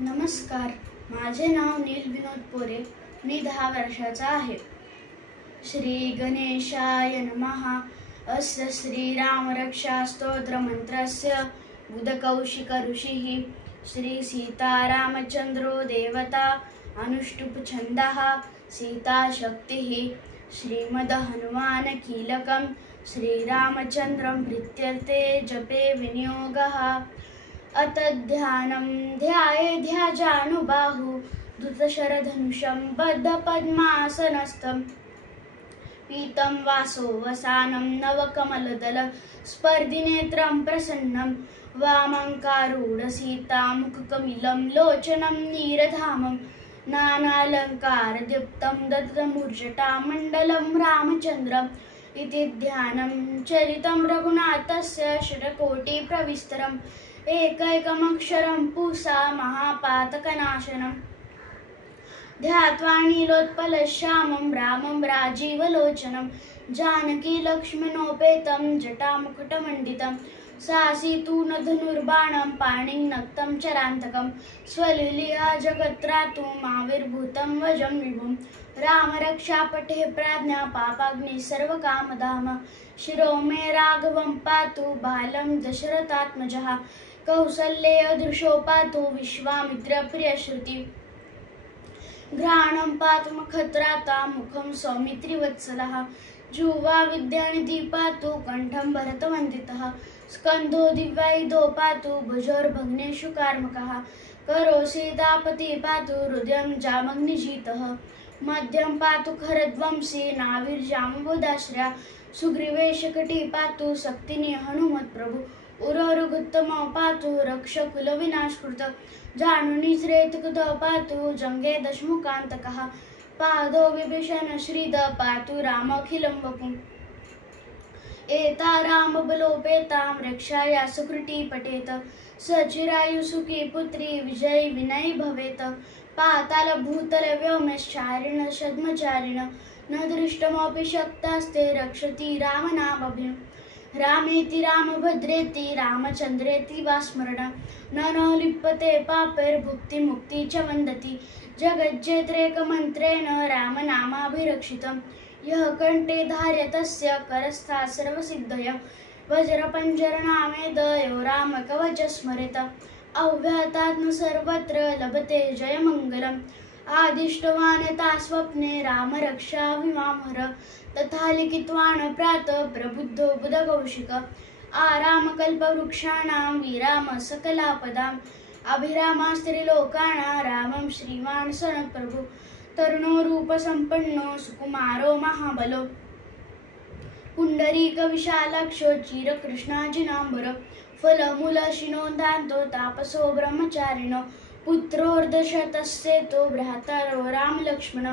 नमस्कार, माझे नाव नील विनोद पोरे. मी 10 वर्षाचा आहे. श्री गणेशाय नमः. अस्य श्रीरामरक्षा स्तोत्रमन्त्रस्य बुधकौशिक ऋषिः श्री सीतारामचन्द्रो देवता अनुष्टुप् छन्दः सीताशक्तिः श्रीमद्हनुमान् कीलकं श्रीरामचन्द्रं प्रीत्यर्थे जपे विनियोगः. अतध्यानं ध्यायेध्याजानुबाहु धृतशरधनुषं बद्धपद्मासनस्थं पीतं वासोवसानं नवकमलदल स्पर्धिनेत्रं प्रसन्नं वामङ्कारूढसीतामुखकमिलं लोचनं नीरधामं नानालङ्कारदीप्तं दत्तमूर्जटामण्डलं रामचन्द्रम् इति ध्यानं चरितं रघुनाथस्य शतकोटिप्रविस्तरम् एकैकमक्षरं पुंसा महापातकनाशनं ध्यात्वा नीलोत्पलश्यामं रामं राजीवलोचनं जानकी लक्ष्मणोपेतं जटामुकुटमण्डितं सासीतून धनुर्बाणं पाणिं नक्तं चरान्तकं स्वलीलया जगत्रातुमाविर्भूतं वजं विभुं रामरक्षापटे प्राज्ञा पापाग्नि सर्वकामधाम शिरो मे राघवं पातु बालं दशरथात्मजः कौसल्येऽदृशो पातु विश्वामित्रप्रियश्रुति घ्राणं पातु मखत्राता मुखं सौमित्रिवत्सलः जुह्वा विद्यानिधि पातु कण्ठं भरतवन्दितः स्कन्धो दिव्यायुधो पातु भुजोर्भग्नेषु कार्मकः करो सीतापति पातु हृदयं जामग्निजितः मध्यं पातु खरध्वंसी नाभिर्जाम्बुदाश्रया सुग्रीवेशकटी पातु शक्तिनी हनुमत्प्रभु उरोरुगुत्तमो पातु रक्षकुलविनाशकृत जानुनिश्रेतकृत पातु जङ्गे दशमुखान्तकः पादो विभीषण श्रीद पातु रामखिलं वपुः एता रामबलोपेतां रक्षाया सुकृती पठेत सचिरायुसुखी पुत्री विजयी विनयी भवेत पाताल भूतल व्योमश्चारिण छद्मचारिण न दृष्टमपि शक्तास्ते रक्षति रामनामभिं रामेति रामभद्रेति रामचन्द्रेति वा स्मरण न लिप्यते पापैर्भुक्तिमुक्ति च वन्दति जगज्जेत्रेकमन्त्रेण रामनामाभिरक्षितं यः कण्ठे धार्यतस्य करस्था सर्वसिद्धय वज्रपञ्जरनामेद यो रामकवच स्मरेत अव्याहतात्म सर्वत्र लभते जयमङ्गलम् आदिष्टवानता स्वप्ने रामरक्षाभिमामहर तथा लिखितवान् प्रातः प्रबुद्धो बुधकौशिक आरामकल्पवृक्षाणां विराम सकलापदाम् अभिरामास्त्रिलोकाणां रामं श्रीमान् सनत्प्रभु तरुणो रूपसम्पन्नो सुकुमारो महाबलो पुण्डरीकविशालाक्षो चिरकृष्णाजिनाम्बर फलमूलशिनोदान्तो तापसो ब्रह्मचारिणो पुत्रोर्दशतस्येतो भ्रातरो रामलक्ष्मण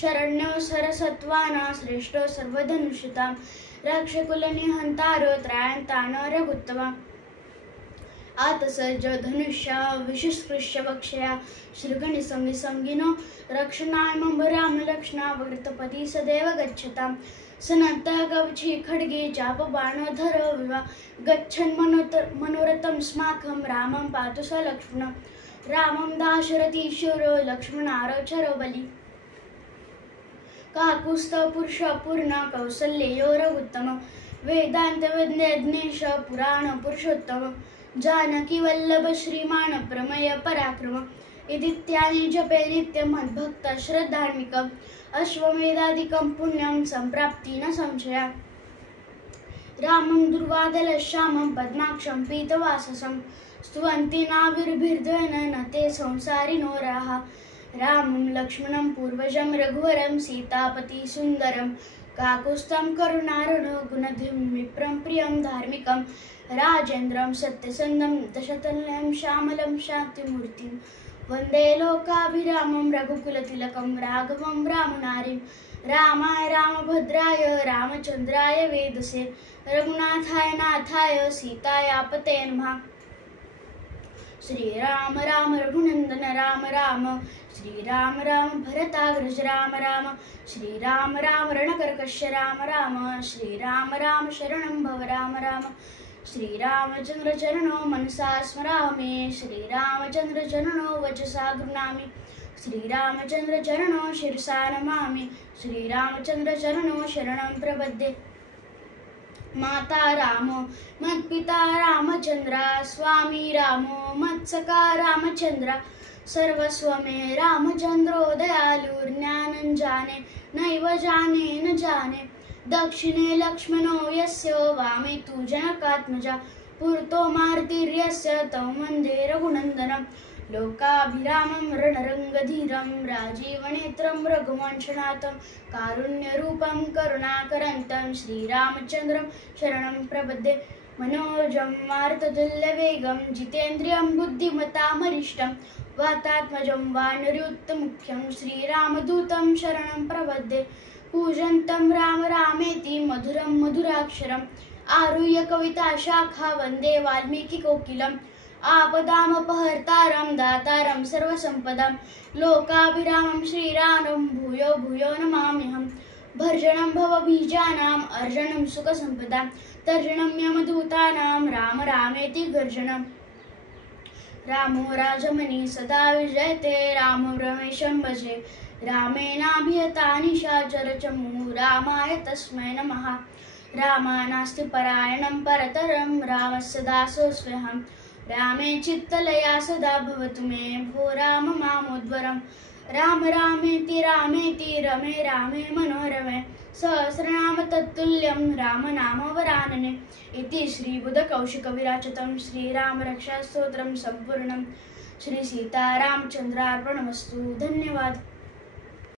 शरण्यो सरसत्त्वानां श्रेष्ठो सर्वधनुषितां रक्षकुलनिहन्तारो त्रायन्तान् रघुत्तमा आतसर्ज धनुष्या विशुस्पृश्य वक्षया श्रीगणिसंगिनो रक्षणाय मम रामलक्ष्मणावृतपदी सदैव गच्छताम् सनत्तः कवची खड्गे चापबाणोधर विवा गच्छन् मनोरथं स्माकं रामं पातु स लक्ष्मण रामं दाशरथीश्वरो लक्ष्मणारोचरो बलि काकुत्स्थपुरुषपूर्ण कौसल्ययो रघुत्तम वेदान्तविद्यज्ञेश पुराण पुरुषोत्तम जानकी वल्लभ श्रीमान प्रमय पराक्रम इत्यादि जपे नित्यं मद्भक्त श्रद्धार्मिकम् अश्वमेधादिकं पुण्यं सम्प्राप्ति न संशया रामं दुर्वादलश्यामं पद्माक्षं पीतवाससं स्तुवन्ति नाभिर्भिर्द्वेन न ते संसारिणो राः रामं लक्ष्मणं पूर्वजं रघुवरं सीतापति सुन्दरं काकुत्स्थं करुणारणो गुणधिं विप्रं प्रियं धार्मिकं राजेन्द्रं सत्यसन्धं दशतनयं श्यामलं शान्तिमूर्तिं वन्दे लोकाभिरामं रघुकुलतिलकं राघवं रामनारीं रामाय रामभद्राय रामचन्द्राय वेदसे रघुनाथाय नाथाय सीतायापते नमः। श्रीराम राम रघुनंदन राम राम श्रीराम राम भरताग्रज राम राम श्रीराम राम रणकर्कश राम राम श्रीराम राम शरणं भव राम राम श्रीरामचंद्र चरणो मनसा स्मरामि श्रीरामचंद्र चरणो वचसा गृह्णामि श्रीरामचंद्र चरणो शिरसा नमामि श्रीरामचंद्र चरणो शरणं प्रपद्ये माता रामो मत्पिता रामचंद्रा स्वामी रामो मत्सखा रामचंद्रा सर्वस्व मे रामचंद्रो दयालुर्ज्ञानं जाने नैव जाने न जाने दक्षिणे लक्ष्मणो यस्य वामे तु जनकात्मजा पुरतो मारुतिर्यस्य तं वन्दे रघुनन्दनं लोकाभिरामं रणरङ्गधीरं राजीवनेत्रं रघुवंशनाथं कारुण्यरूपं करुणाकरन्तं श्रीरामचन्द्रं शरणं प्रपद्ये मनोजं मारुततुल्यवेगं जितेन्द्रियं बुद्धिमतामरिष्टं वातात्मजं वानरयुक्तमुख्यं श्रीरामदूतं शरणं प्रपद्ये पूजन्तं राम रामेति मधुरं मधुराक्षरम् आरुह्य कविता शाखा वन्दे वाल्मीकिकोकिलम् आपदामपहर्तारं दातारं सर्वसम्पदां लोकाभिरामं श्रीरामं भूयो भूयो नमाम्यहं भर्जनं भवबीजानाम् अर्जनं सुखसम्पदां तर्जनं यमदूतानां राम रामेति गर्जनम् रामो राजमणि सदा विजयते रामं रमेशं भजे रामेणाभिहता निशाचरचमू रामाय तस्मै नमः रामानास्ति परायणं परतरं रामस्य दासोऽस्म्यहं रामे चित्तलया सदा भवतु मे भो राम मामोद्वरं राम रामेति रमे रामे मनोरमे सहस्रनाम तत्तुल्यं राम नाम वरानने इति श्रीबुधकौशिकविराचितं श्रीरामरक्षास्तोत्रं सम्पूर्णं श्री सीतारामचन्द्रार्पणमस्तु। धन्यवाद।